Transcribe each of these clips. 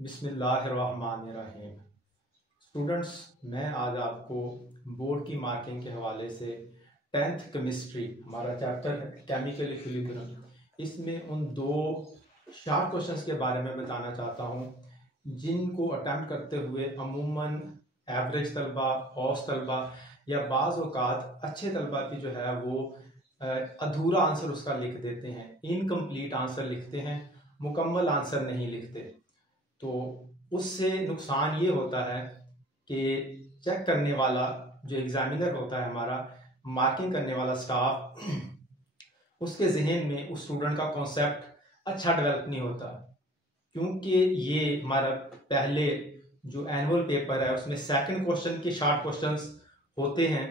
बिस्मिल्लाहिर्रहमानिर्रहीम। स्टूडेंट्स, मैं आज आपको बोर्ड की मार्किंग के हवाले से 10th केमिस्ट्री हमारा चैप्टर है केमिकल इक्विलिब्रियम, इसमें उन दो शार्ट क्वेश्चंस के बारे में बताना चाहता हूँ जिनको अटैम्प्ट करते हुए अमूमन एवरेज तलबा, औसत तलबा या बाज़ औक़ात अच्छे तलबा भी जो है वो अधूरा आंसर उसका लिख देते हैं, इनकम्प्लीट आंसर लिखते हैं, मुकम्मल आंसर नहीं लिखते। तो उससे नुकसान ये होता है कि चेक करने वाला जो एग्जामिनर होता है, हमारा मार्किंग करने वाला स्टाफ, उसके जहन में उस स्टूडेंट का कॉन्सेप्ट अच्छा डेवलप नहीं होता, क्योंकि ये हमारा पहले जो एनुअल पेपर है उसमें सेकंड क्वेश्चन के शार्ट क्वेश्चंस होते हैं।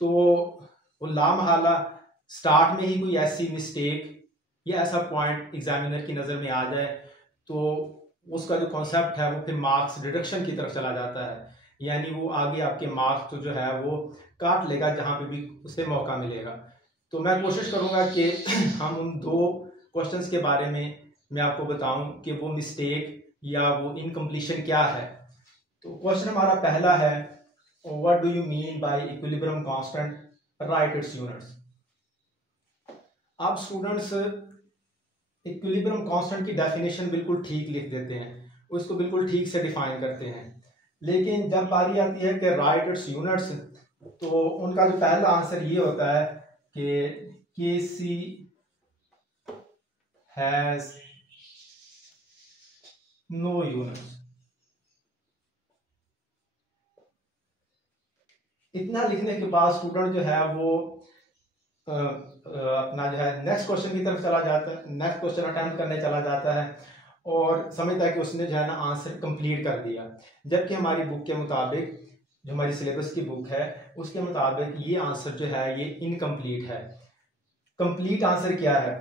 तो वो लामहला स्टार्ट में ही कोई ऐसी मिस्टेक या ऐसा पॉइंट एग्जामिनर की नज़र में आ जाए तो उसका जो कॉन्सेप्ट है वो फिर मार्क्स डिडक्शन की तरफ चला जाता है, यानी वो आगे आपके मार्क्स तो जो है वो काट लेगा जहाँ पे भी उसे मौका मिलेगा। तो मैं कोशिश करूँगा कि हम उन दो क्वेश्चंस के बारे में मैं आपको बताऊं कि वो मिस्टेक या वो इनकम्प्लीशन क्या है। तो क्वेश्चन हमारा पहला है, what do you mean by equilibrium constant, right it's units. आप स्टूडेंट्स इक्विलिब्रियम कांस्टेंट की डेफिनेशन बिल्कुल ठीक लिख देते हैं, उसको बिल्कुल ठीक से डिफाइन करते हैं, लेकिन जब बारी आती है कि राइट इट्स यूनिट्स तो उनका जो पहला आंसर ये होता है कि Kc हैज नो यूनिट्स। इतना लिखने के बाद स्टूडेंट जो है वो अपना जो है नेक्स्ट क्वेश्चन की तरफ चला जाता है, नेक्स्ट क्वेश्चन अटेम्प्ट करने चला जाता है और समझता है कि उसने जो है ना आंसर कंप्लीट कर दिया, जबकि हमारी बुक के मुताबिक, जो हमारी सिलेबस की बुक है उसके मुताबिक ये आंसर जो है ये इनकम्प्लीट है। कंप्लीट आंसर क्या है?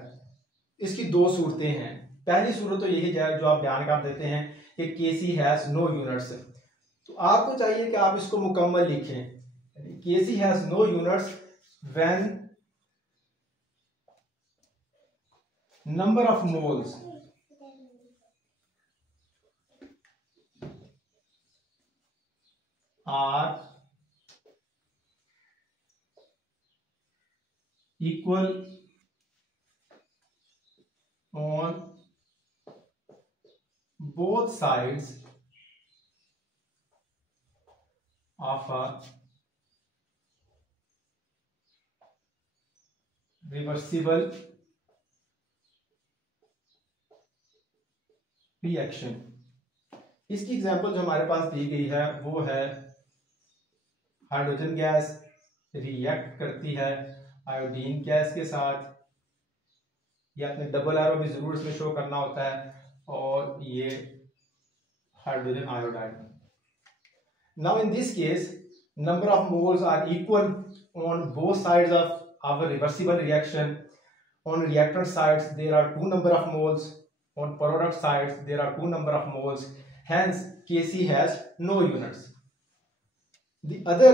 इसकी दो सूरतें हैं। पहली सूरत तो यही है जो आप बयान कर देते हैं कि Kc हैज नो यूनिट्स, तो आपको चाहिए कि आप इसको मुकम्मल लिखें। Kc has no units when number of moles are equal on both sides of a reversible reaction. इसकी एग्जांपल जो हमारे पास दी गई है वो है हाइड्रोजन गैस रिएक्ट करती है आयोडीन गैस के साथ, ये आपने डबल एरो भी जरूर इसमें शो करना होता है, और ये hydrogen iodide. Now in this case number of moles are equal on both sides of our reversible reaction. On reactant sides there are two number of moles, on product sides there are two number of moles, hence Kc has no units. The other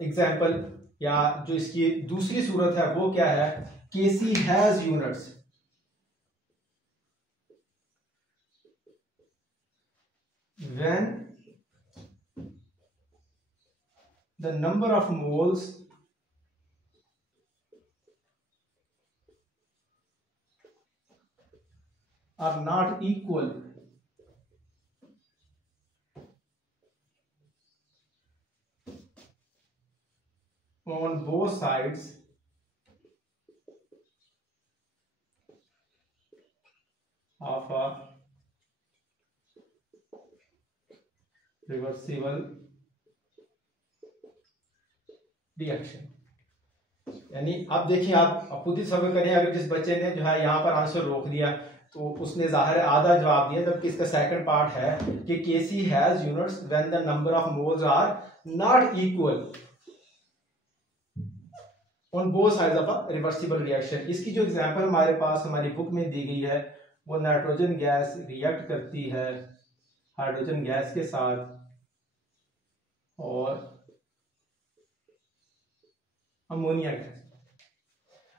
example या जो इसकी दूसरी सूरत है वो क्या है, Kc has units when the number of moles are not equal on both sides of a reversible reaction. यानी आप देखिए, आप खुद ही सब्र करें, अगर जिस बच्चे ने जो है यहाँ पर आंसर रोक दिया तो उसने जाहिर आधा जवाब दिया, जबकि इसका सेकंड पार्ट है कि Kc has units when the number of moles are not equal on both sides of a reversible reaction. इसकी जो एग्जांपल हमारे पास हमारी बुक में दी गई है वो नाइट्रोजन गैस रिएक्ट करती है हाइड्रोजन गैस के साथ और अमोनिया गैस।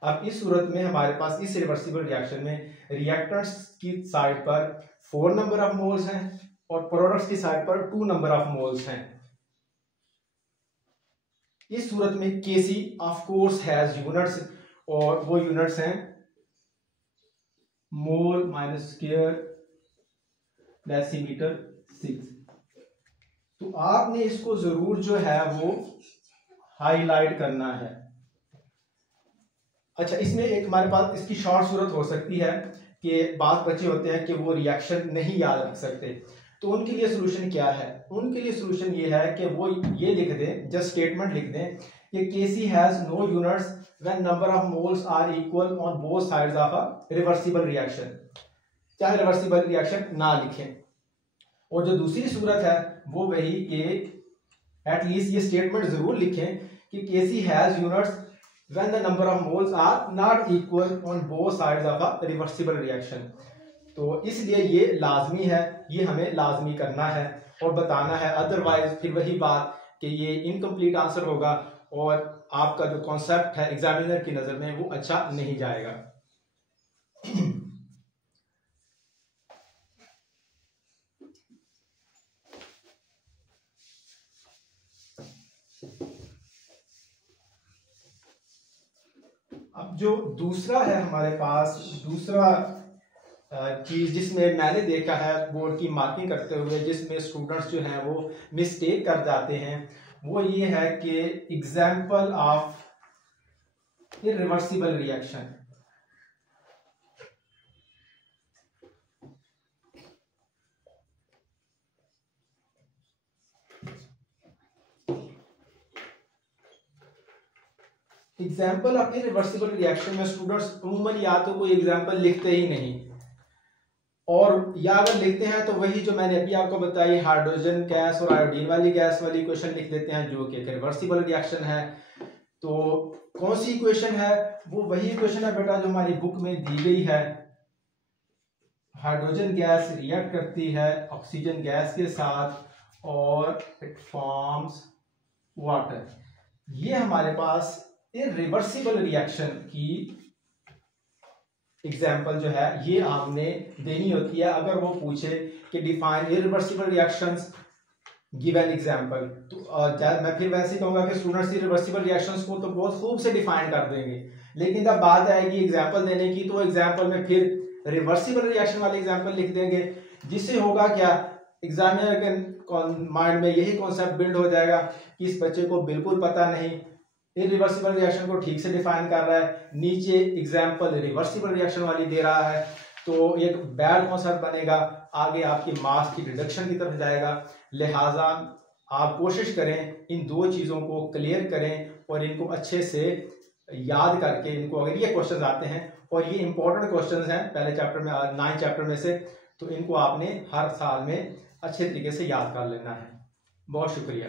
अब इस सूरत में हमारे पास इस रिवर्सिबल रिएक्शन में रिएक्टेंट्स की साइड पर 4 नंबर ऑफ मोल्स हैं और प्रोडक्ट्स की साइड पर 2 नंबर ऑफ मोल्स हैं। इस सूरत में Kc of course has units, और वो यूनिट्स हैं मोल माइनस स्क्वायर डेसीमीटर 6। तो आपने इसको जरूर जो है वो हाईलाइट करना है। अच्छा, इसमें एक हमारे पास इसकी शॉर्ट सूरत हो सकती है कि बात बच्चे होते हैं कि वो रिएक्शन नहीं याद रख सकते, तो उनके लिए सोल्यूशन क्या है? उनके लिए सोल्यूशन ये है कि वो ये लिख दें, जस्ट स्टेटमेंट लिख दें कि Kc has no units when number of moles are equal on both sides of a reversible reaction, चाहे रिवर्सिबल रिएक्शन ना लिखें। और जो दूसरी सूरत है वो वही कि एटलीस्ट ये स्टेटमेंट जरूर लिखें कि Kc has units when the number of moles are not equal on both sides of a reversible reaction। तो इसलिए ये लाजमी है, ये हमें लाजमी करना है और बताना है, अदरवाइज फिर वही बात कि ये इनकम्प्लीट आंसर होगा और आपका जो कॉन्सेप्ट है एग्जामिनर की नजर में वो अच्छा नहीं जाएगा। अब जो दूसरा है हमारे पास, दूसरा चीज जिसमें मैंने देखा है बोर्ड की मार्किंग करते हुए जिसमें स्टूडेंट्स जो हैं वो मिस्टेक कर जाते हैं, वो ये है कि example of irreversible reaction. Example of irreversible reaction में स्टूडेंट्स अमूमन या तो कोई एग्जाम्पल लिखते ही नहीं, और या अगर लिखते हैं तो वही जो मैंने अभी आपको बताई हाइड्रोजन गैस और आयोडीन वाली गैस वाली क्वेश्चन लिख देते हैं जो कि रिवर्सिबल रिएक्शन है। तो कौन सी इक्वेशन है? वो वही इक्वेशन है बेटा जो हमारी बुक में दी गई है। हाइड्रोजन गैस रिएक्ट करती है ऑक्सीजन गैस के साथ और इट फॉर्म्स वाटर। ये हमारे पास इरिवर्सिबल रिएक्शन की एग्जाम्पल जो है ये आपने देनी होती है अगर वो पूछे कि define irreversible reactions, give an example. तो मैं फिर वैसे कहूंगा कि स्टूडेंट्स इरिवर्सिबल रिएक्शंस को तो बहुत खूब से डिफाइन कर देंगे, लेकिन जब बात आएगी एग्जाम्पल देने की तो एग्जाम्पल में फिर रिवर्सिबल रिएक्शन वाले एग्जाम्पल लिख देंगे, जिससे होगा क्या, एग्जामिनर के माइंड में यही कॉन्सेप्ट बिल्ड हो जाएगा कि इस बच्चे को बिल्कुल पता नहीं, इरिवर्सिबल रिएक्शन को ठीक से डिफाइन कर रहा है, नीचे एग्जाम्पल रिवर्सिबल रिएक्शन वाली दे रहा है, तो एक बैड कॉन्सेप्ट बनेगा, आगे आपकी मार्क्स की रिडक्शन की तरफ जाएगा। लिहाजा आप कोशिश करें इन दो चीज़ों को क्लियर करें और इनको अच्छे से याद करके इनको, अगर ये क्वेश्चन आते हैं और ये इंपॉर्टेंट क्वेश्चन हैं पहले चैप्टर में 9 चैप्टर में से, तो इनको आपने हर साल में अच्छे तरीके से याद कर लेना है। बहुत शुक्रिया।